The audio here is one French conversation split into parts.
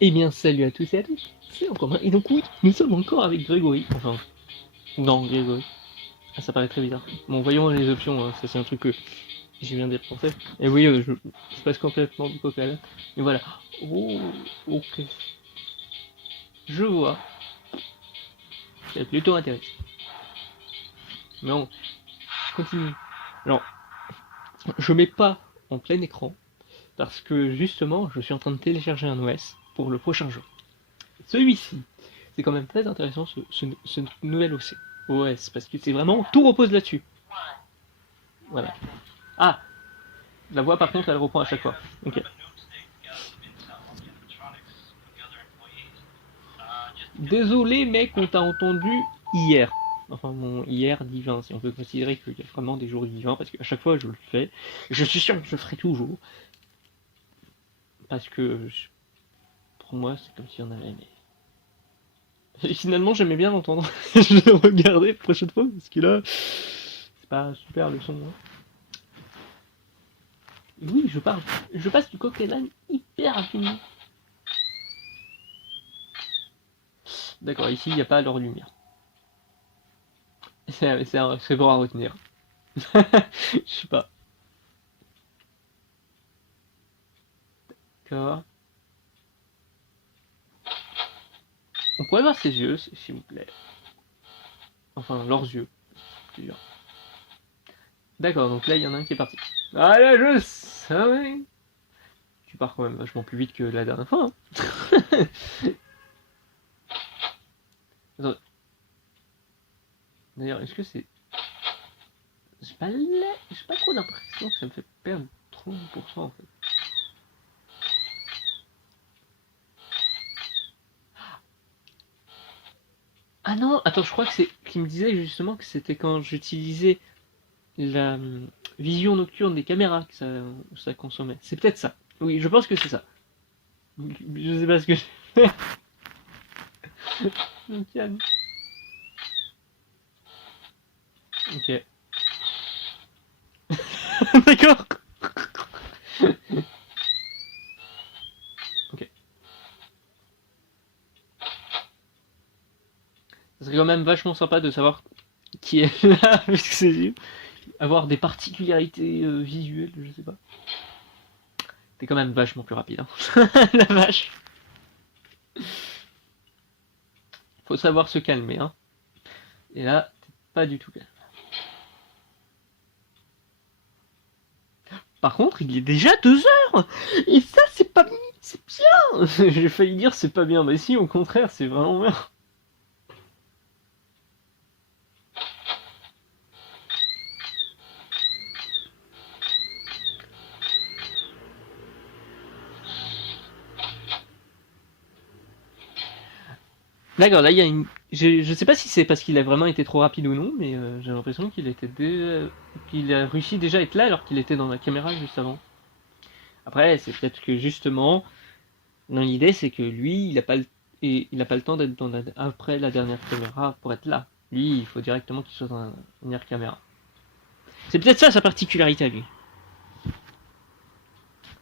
Eh bien, salut à tous et à toutes, c'est encore moi. Et donc oui, nous sommes encore avec Grégory. Enfin, non, Grégory. Ah, ça paraît très bizarre. Bon, voyons les options, hein. Ça c'est un truc que j'ai bien d'être pensé. Et oui, je passe complètement du coq à l'âne. Et voilà. Oh, ok. Je vois. C'est plutôt intéressant. Mais on continue. Alors, je mets pas en plein écran parce que justement, je suis en train de télécharger un OS pour le prochain jeu. Celui-ci, c'est quand même très intéressant ce nouvel OS parce que c'est vraiment tout repose là-dessus. Voilà. Ah, la voix par contre elle reprend à chaque fois. Ok. Désolé mec, on t'a entendu hier. Enfin mon hier divin, si on peut considérer qu'il y a vraiment des jours divins, parce qu'à chaque fois je le fais. Je suis sûr que je le ferai toujours. Parce que pour moi c'est comme si on avait aimé. Et finalement j'aimais bien l'entendre. Je vais regarder la prochaine fois, parce que là, c'est pas super le son. Hein. Oui, je parle. Je passe du coq à l'âne hyper rapidement. D'accord, ici il n'y a pas leur lumière. C'est bon à retenir. Je sais pas. D'accord. On pourrait voir ses yeux, s'il vous plaît. Enfin, leurs yeux. Plusieurs. D'accord, donc là, il y en a un qui est parti. Ah là, je savais. Tu pars quand même vachement plus vite que la dernière fois. Hein. Attends. D'ailleurs, est-ce que c'est... J'ai pas trop l'impression que ça me fait perdre 30% en fait. Ah non, attends, je crois que c'est... Qui me disait justement que c'était quand j'utilisais la vision nocturne des caméras que ça consommait. C'est peut-être ça. Oui, je pense que c'est ça. Je sais pas ce que je fais. Calme. Ok. D'accord. Ok. Ça serait quand même vachement sympa de savoir qui est là avec ses yeux. Avoir des particularités visuelles, je sais pas. T'es quand même vachement plus rapide. Hein. La vache. Faut savoir se calmer. Hein. Et là, t'es pas du tout calme. Par contre, il est déjà 2 heures. Et ça, c'est pas bien. C'est bien. J'ai failli dire c'est pas bien. Mais si, au contraire, c'est vraiment bien. D'accord, là il y a une. Je sais pas si c'est parce qu'il a vraiment été trop rapide ou non, mais j'ai l'impression qu'il a réussi déjà à être là alors qu'il était dans la caméra juste avant. Après, c'est peut-être que justement, dans l'idée, c'est que lui, il a pas le temps d'être après la dernière caméra pour être là. Lui, il faut directement qu'il soit dans la dernière caméra. C'est peut-être ça sa particularité à lui.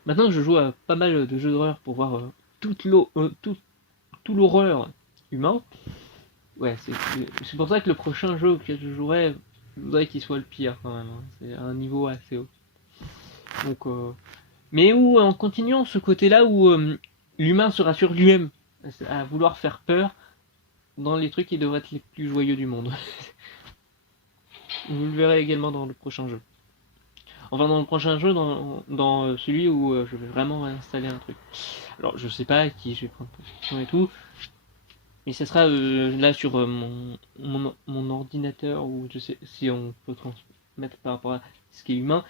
Maintenant, je joue à pas mal de jeux d'horreur pour voir tout l'horreur humain. Ouais, c'est pour ça que le prochain jeu auquel je jouerai, je voudrais qu'il soit le pire quand même. Hein. C'est un niveau assez haut. Donc, mais où en continuant ce côté-là où l'humain se rassure lui-même à vouloir faire peur dans les trucs qui devraient être les plus joyeux du monde. Vous le verrez également dans le prochain jeu. Enfin, dans le prochain jeu, dans celui où je vais vraiment installer un truc. Alors, je sais pas qui je vais prendre position et tout, mais ça sera là sur mon ordinateur où je sais si on peut transmettre par rapport à ce qui est humain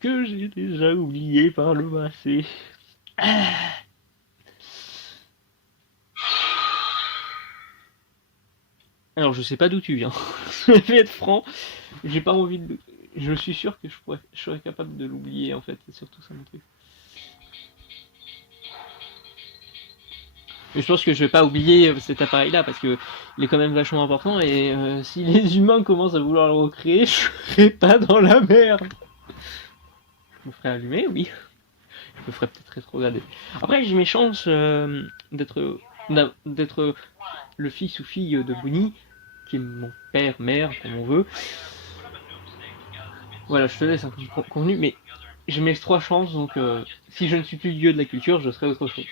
que j'ai déjà oublié par le passé. Alors je sais pas d'où tu viens. Je vais être franc, j'ai pas envie de. Je suis sûr que je serais capable de l'oublier en fait, c'est surtout ça mon truc. Mais je pense que je vais pas oublier cet appareil-là parce que il est quand même vachement important et si les humains commencent à vouloir le recréer, je serai pas dans la merde. Je me ferai allumer, oui. je me ferais peut-être rétrograder. Après, j'ai mes chances d'être le fils ou fille de Boony, qui est mon père, mère, comme on veut. Voilà, je te laisse un peu du contenu, mais j'ai mes 3 chances, donc si je ne suis plus dieu de la culture, je serai autre chose.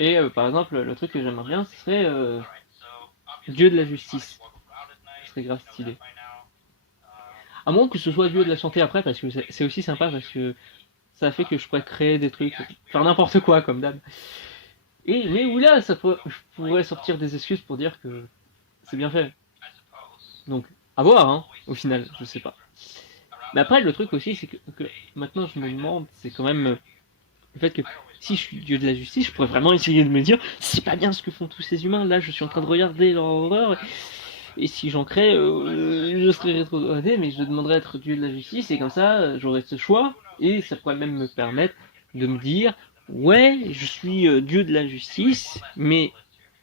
Et par exemple, le truc que j'aimerais bien, ce serait dieu de la justice. Ce serait grave stylé. À moins que ce soit dieu de la santé après, parce que c'est aussi sympa, parce que ça fait que je pourrais créer des trucs, faire n'importe quoi, comme d'hab. Mais oula, je pourrais sortir des excuses pour dire que c'est bien fait. Donc, à voir, hein, au final, je sais pas. Mais après, le truc aussi, c'est que maintenant je me demande, c'est quand même le fait que si je suis dieu de la justice, je pourrais vraiment essayer de me dire, c'est pas bien ce que font tous ces humains, là je suis en train de regarder leur horreur, et si j'en crée, je serais rétrogradé, mais je demanderais à être dieu de la justice, et comme ça, j'aurais ce choix, et ça pourrait même me permettre de me dire, ouais, je suis dieu de la justice, mais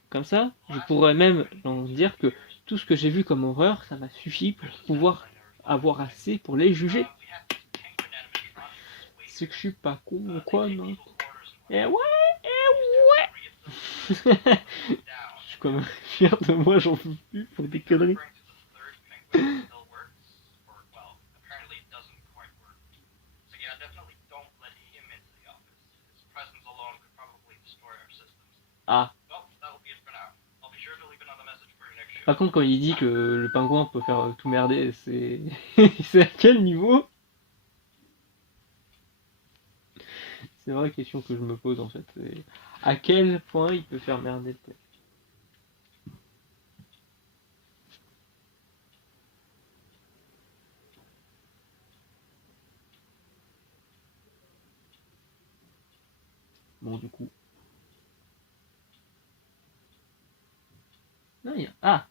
comme ça, je pourrais même dire que tout ce que j'ai vu comme horreur, ça m'a suffi pour pouvoir avoir assez pour les juger. C'est que je suis pas con ou quoi, non? Eh ouais, je suis comme fier de moi, j'en peux plus pour des conneries. Ah. Par contre, quand il dit que le pingouin peut faire tout merder, c'est c'est à quel niveau? C'est une vraie question que je me pose en fait. À quel point il peut faire merder le truc? Bon, du coup. Non, Ah,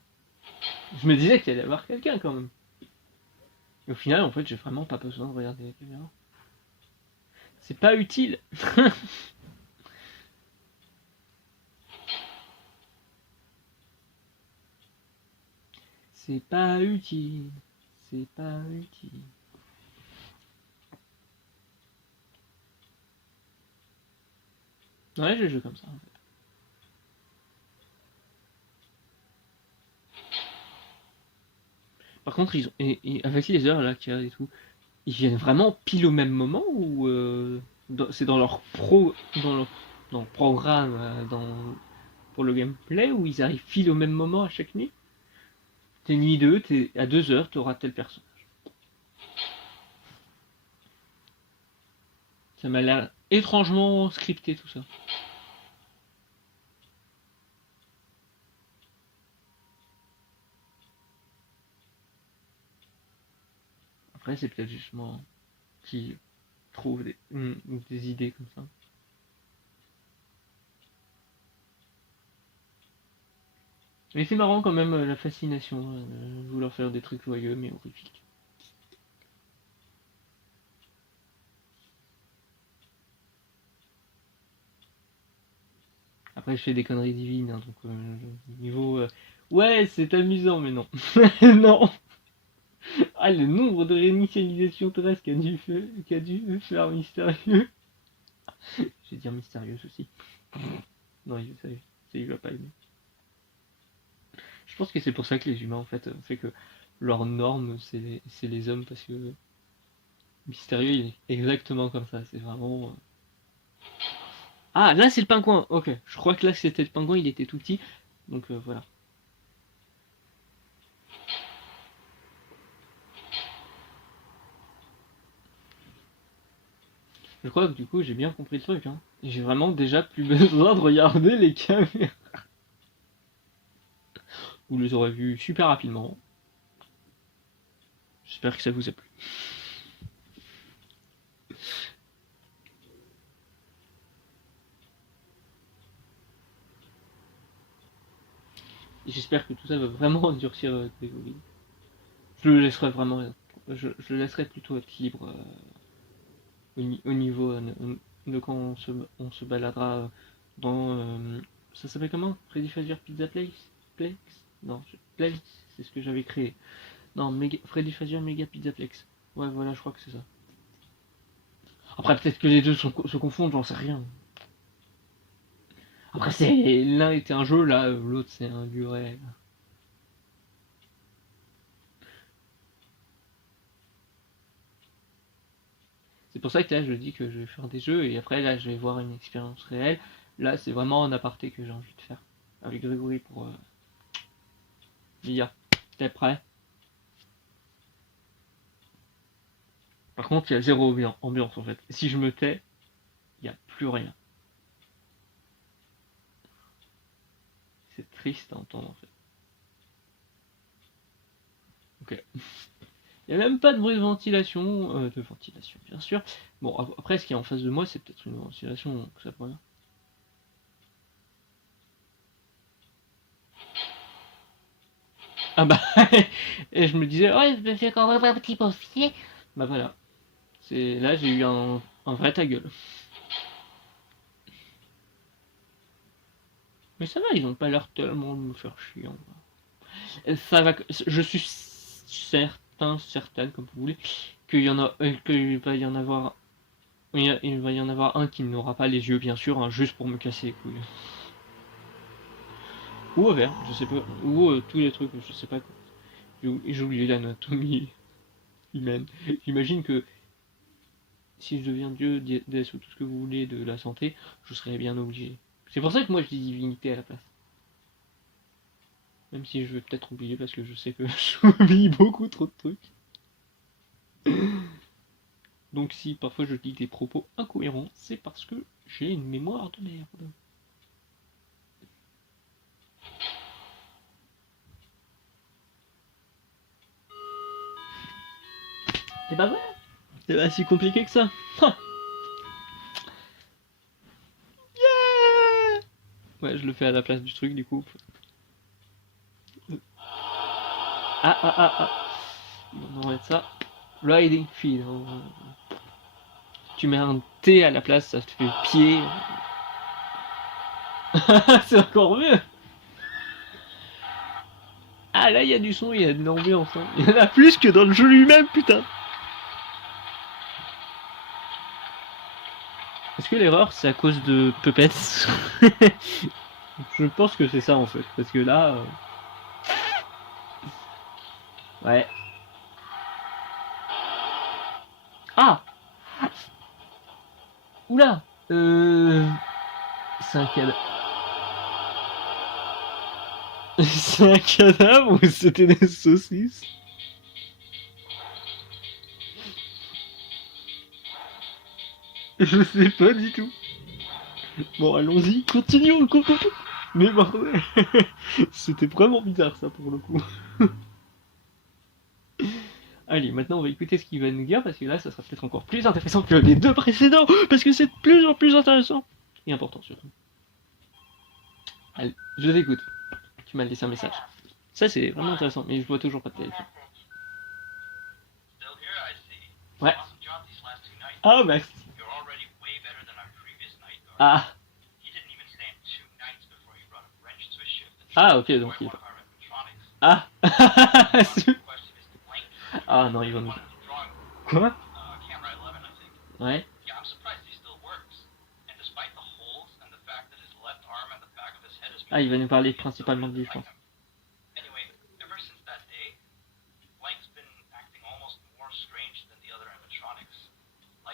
je me disais qu'il allait y avoir quelqu'un quand même. Et au final, en fait, j'ai vraiment pas besoin de regarder la caméra. C'est pas utile. C'est pas utile. C'est pas utile. Ouais, je joue comme ça en fait. Par contre, avec les heures là qu'il y a et tout, ils viennent vraiment pile au même moment ou c'est dans leur dans le programme pour le gameplay où ils arrivent pile au même moment à chaque nuit? T'es nuit 2, t'es à 2 heures, t'auras tel personnage. Ça m'a l'air étrangement scripté tout ça. Après, c'est peut-être juste moi qui trouve des idées comme ça. Mais c'est marrant quand même la fascination, vouloir faire des trucs joyeux mais horrifiques. Après, je fais des conneries divines, hein, donc niveau. Ouais, c'est amusant, mais non. Non. Ah, le nombre de réinitialisations terrestres qu'a dû faire mystérieux. Je vais dire mystérieux aussi. Non, il va pas aimer. Je pense que c'est pour ça que les humains, en fait que leur norme, c'est les hommes, parce que mystérieux, il est exactement comme ça. C'est vraiment. Ah, là, c'est le pingouin. Ok, je crois que là, c'était le pingouin, il était tout petit. Donc voilà. Je crois que du coup, j'ai bien compris le truc. Hein. J'ai vraiment déjà plus besoin de regarder les caméras. Vous les aurez vus super rapidement. J'espère que ça vous a plu. J'espère que tout ça va vraiment endurcir Grégory. Je le laisserai vraiment. Je le laisserai plutôt être libre au niveau de quand on se baladera dans. Ça s'appelle comment? Freddy Fazbear Pizza Place? Plex? Non, Place, c'est ce que j'avais créé. Non, Freddy Fazbear Mega Pizzaplex. Ouais, voilà, je crois que c'est ça. Après, peut-être que les deux se confondent, j'en sais rien. Après, l'un était un jeu, là, l'autre c'est un du réel. C'est pour ça que là, je dis que je vais faire des jeux et après, là, je vais voir une expérience réelle. Là, c'est vraiment un aparté que j'ai envie de faire avec Grégory pour dire t'es prêt. Par contre, il y a zéro ambiance en fait. Si je me tais, il n'y a plus rien. C'est triste à entendre en fait. Ok. Il n'y a même pas de bruit de ventilation bien sûr. Bon, après, ce qui est en face de moi, c'est peut-être une ventilation, donc ça pourrait. Ah bah, et je me disais, ouais, je me fais quand même un petit peu fier. Bah voilà. Là, j'ai eu un vrai ta gueule. Mais ça va, ils ont pas l'air tellement de me faire chier. Ça va, je suis certaine, comme vous voulez, qu'il va y en avoir, il va y en avoir un qui n'aura pas les yeux, bien sûr, hein, juste pour me casser les couilles. Ou au vert, je sais pas, ou tous les trucs, je sais pas quoi. J'ai oublié l'anatomie humaine. J'imagine que si je deviens dieu, déesse ou tout ce que vous voulez de la santé, je serais bien obligé. C'est pour ça que moi je dis divinité à la place. Même si je vais peut-être oublier parce que je sais que j'oublie beaucoup trop de trucs. Donc si parfois je dis des propos incohérents, c'est parce que j'ai une mémoire de merde. C'est pas vrai. C'est pas si compliqué que ça. Yeah. Ouais, je le fais à la place du truc du coup. Ah. On va mettre ça. Riding feed. Tu mets un T à la place, ça te fait pied. C'est encore mieux. Ah là il y a du son, il y a de l'ambiance. Hein. Il y en a plus que dans le jeu lui-même, putain. Est-ce que l'erreur c'est à cause de Puppets? Je pense que c'est ça en fait, parce que là... Ouais. Ah. Oula. C'est un cadavre. C'est un cadavre ou c'était des saucisses? Je sais pas du tout. Bon, allons-y, continuons. Mais bordel, c'était vraiment bizarre ça pour le coup. Allez, maintenant on va écouter ce qu'il va nous dire parce que là ça sera peut-être encore plus intéressant que les deux précédents parce que c'est de plus en plus intéressant et important surtout. Allez, je t'écoute. Tu m'as laissé un message. Ça c'est vraiment intéressant, mais je vois toujours pas de téléphone. Ouais. Ah merci. Ah. Ah ok donc il est pas. Ah. Ah non ils vont nous. Quoi? Ouais. Ah il va nous parler principalement de lui je pense.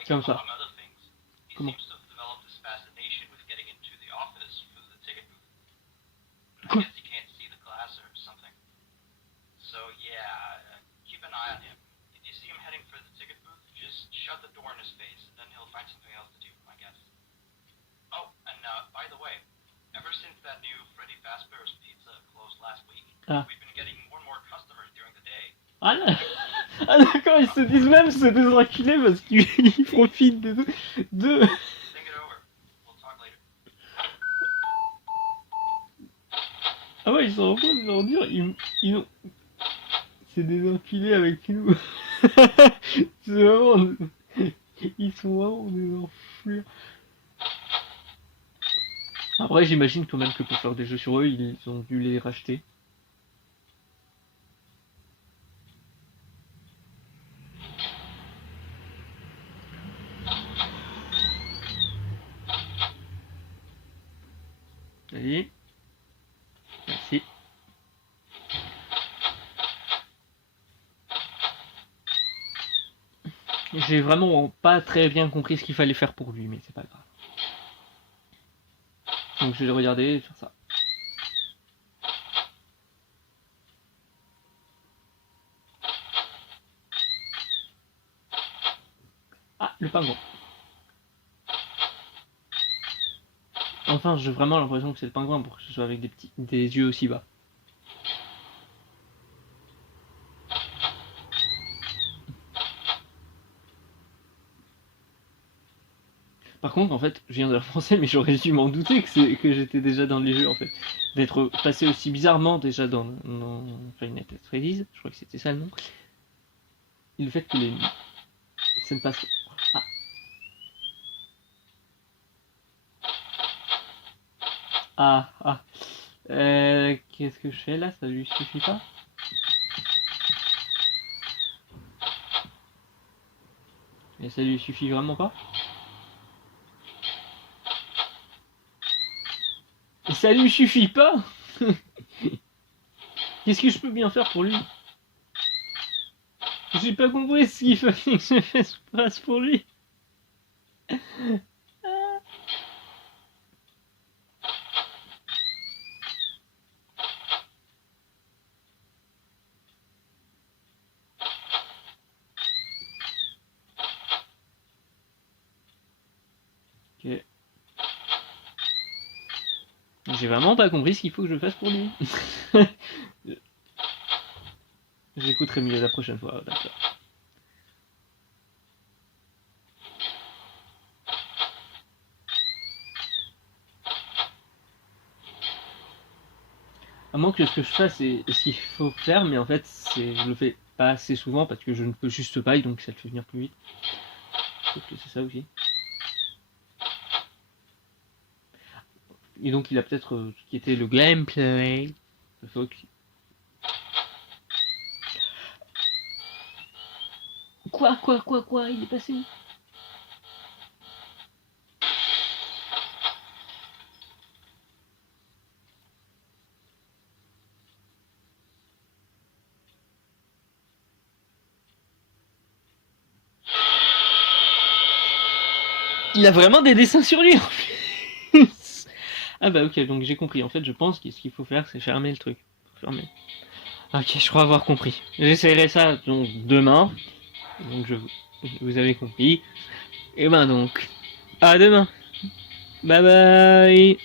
Comme ça. Comment? Quoi? Ah. Ah là. Ah d'accord, ils se disent même c'est des enculés parce qu'ils profitent de... Ah ouais, ils sont en train de leur dire, ils ont... C'est des enculés avec nous. C'est vraiment... Ils sont vraiment des enflures. Après, j'imagine quand même que pour faire des jeux sur eux, ils ont dû les racheter. Vas-y. Merci. J'ai vraiment pas très bien compris ce qu'il fallait faire pour lui, mais c'est pas grave. Donc je vais le regarder et faire ça. Ah, le pingouin. Enfin, j'ai vraiment l'impression que c'est le pingouin pour que ce soit avec des yeux aussi bas. Par contre, en fait, je viens de le repenser, mais j'aurais dû m'en douter que j'étais déjà dans les jeux, en fait. D'être passé aussi bizarrement déjà dans Five Nights at Freddy's, je crois que c'était ça le nom. Et le fait que les scènes passent. Ah. Ah, ah. Qu'est-ce que je fais là? Ça lui suffit pas? Et ça lui suffit vraiment pas? Et ça lui suffit pas? Qu'est-ce que je peux bien faire pour lui? J'ai pas compris ce qu'il fallait que je fasse pour lui. Ok. J'ai vraiment pas compris ce qu'il faut que je fasse pour lui. J'écouterai mieux la prochaine fois, d'accord. À moins que ce que je fasse c'est ce qu'il faut faire, mais en fait je le fais pas assez souvent parce que je ne peux juste pas et donc ça le fait venir plus vite. Peut-être que c'est ça aussi. Et donc il a peut-être ce qui était le gameplay. Quoi? Il est passé où? Il a vraiment des dessins sur lui en plus. Ah bah ok, donc j'ai compris. En fait, je pense que ce qu'il faut faire, c'est fermer le truc. Fermer. Ok, je crois avoir compris. J'essaierai ça donc demain. Donc vous avez compris. Et ben donc, à demain. Bye bye.